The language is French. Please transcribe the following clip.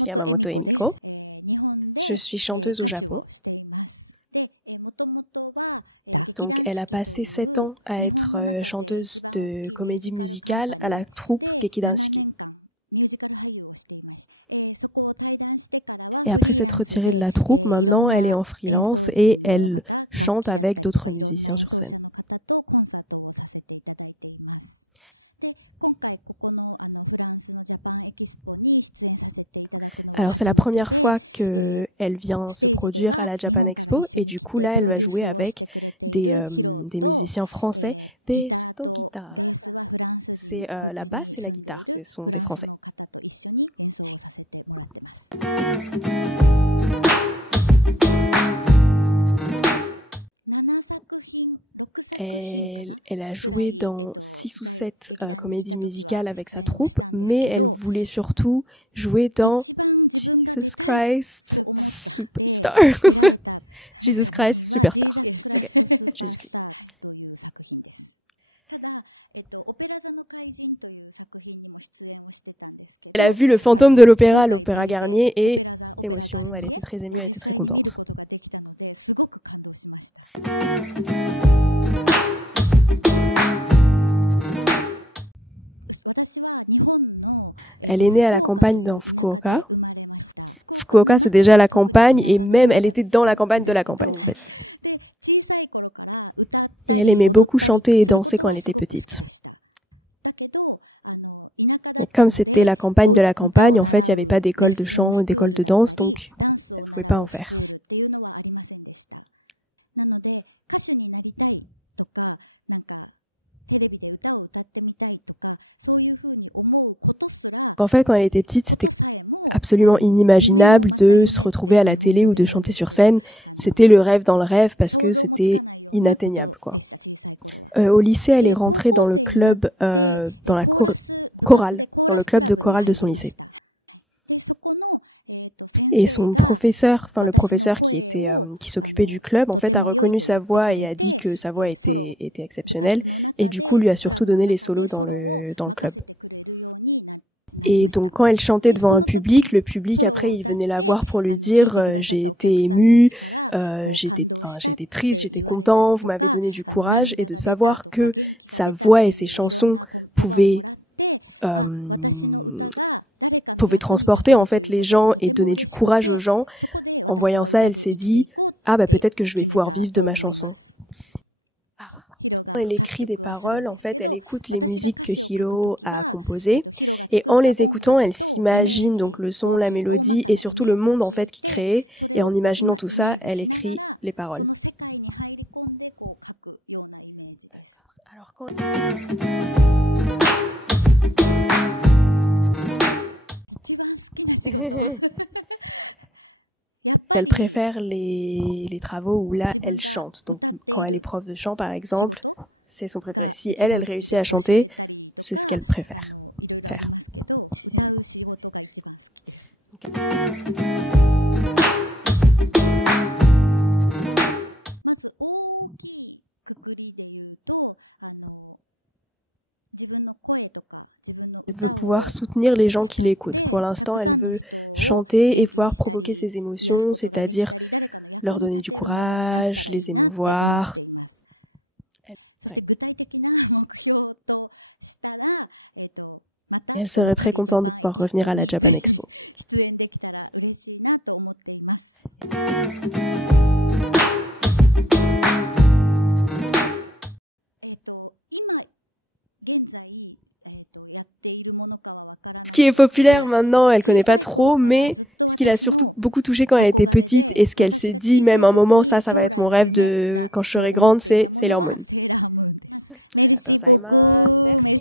suis Yamamoto Emiko. Je suis chanteuse au Japon. Donc, elle a passé 7 ans à être chanteuse de comédie musicale à la troupe Gekidanshiki. Et après s'être retirée de la troupe, maintenant, elle est en freelance et elle chante avec d'autres musiciens sur scène. Alors c'est la première fois qu'elle vient se produire à la Japan Expo et du coup là elle va jouer avec des musiciens français. Bass to guitare. C'est la basse et la guitare, ce sont des Français. Elle a joué dans 6 ou 7 comédies musicales avec sa troupe, mais elle voulait surtout jouer dans Jesus Christ Superstar. Jesus Christ Superstar. Ok, Jésus-Christ. Elle a vu le fantôme de l'opéra à l'Opéra Garnier et émotion, elle était très émue, elle était très contente. Elle est née à la campagne dans Fukuoka. Fukuoka, c'est déjà la campagne, et même, elle était dans la campagne de la campagne, en fait. Et elle aimait beaucoup chanter et danser quand elle était petite. Mais comme c'était la campagne de la campagne, en fait, il n'y avait pas d'école de chant et d'école de danse, donc elle ne pouvait pas en faire. En fait, quand elle était petite, c'était absolument inimaginable de se retrouver à la télé ou de chanter sur scène. C'était le rêve dans le rêve parce que c'était inatteignable, quoi. Au lycée, elle est rentrée dans le club, dans la chorale, dans le club de chorale de son lycée. Et son professeur, enfin le professeur qui s'occupait du club, en fait, a reconnu sa voix et a dit que sa voix était exceptionnelle. Et du coup, lui a surtout donné les solos dans le club. Et donc quand elle chantait devant un public, le public après il venait la voir pour lui dire j'ai été émue, j'ai été triste, j'étais content, vous m'avez donné du courage, et de savoir que sa voix et ses chansons pouvaient transporter en fait les gens et donner du courage aux gens. En voyant ça, elle s'est dit ah bah peut-être que je vais pouvoir vivre de ma chanson. Elle écrit des paroles, en fait, elle écoute les musiques que Hiro a composées, et en les écoutant, elle s'imagine donc le son, la mélodie, et surtout le monde, en fait, qu'il crée, et en imaginant tout ça, elle écrit les paroles. D'accord. Alors quand... Elle préfère les travaux où là, elle chante. Donc, quand elle est prof de chant, par exemple, c'est son préféré. Si elle réussit à chanter, c'est ce qu'elle préfère faire. Okay. Elle veut pouvoir soutenir les gens qui l'écoutent. Pour l'instant, elle veut chanter et pouvoir provoquer ses émotions, c'est-à-dire leur donner du courage, les émouvoir. Elle serait très contente de pouvoir revenir à la Japan Expo. Ce qui est populaire maintenant, elle connaît pas trop, mais ce qui l'a surtout beaucoup touchée quand elle était petite et ce qu'elle s'est dit même un moment, ça va être mon rêve de quand je serai grande, c'est Sailor Moon. Merci.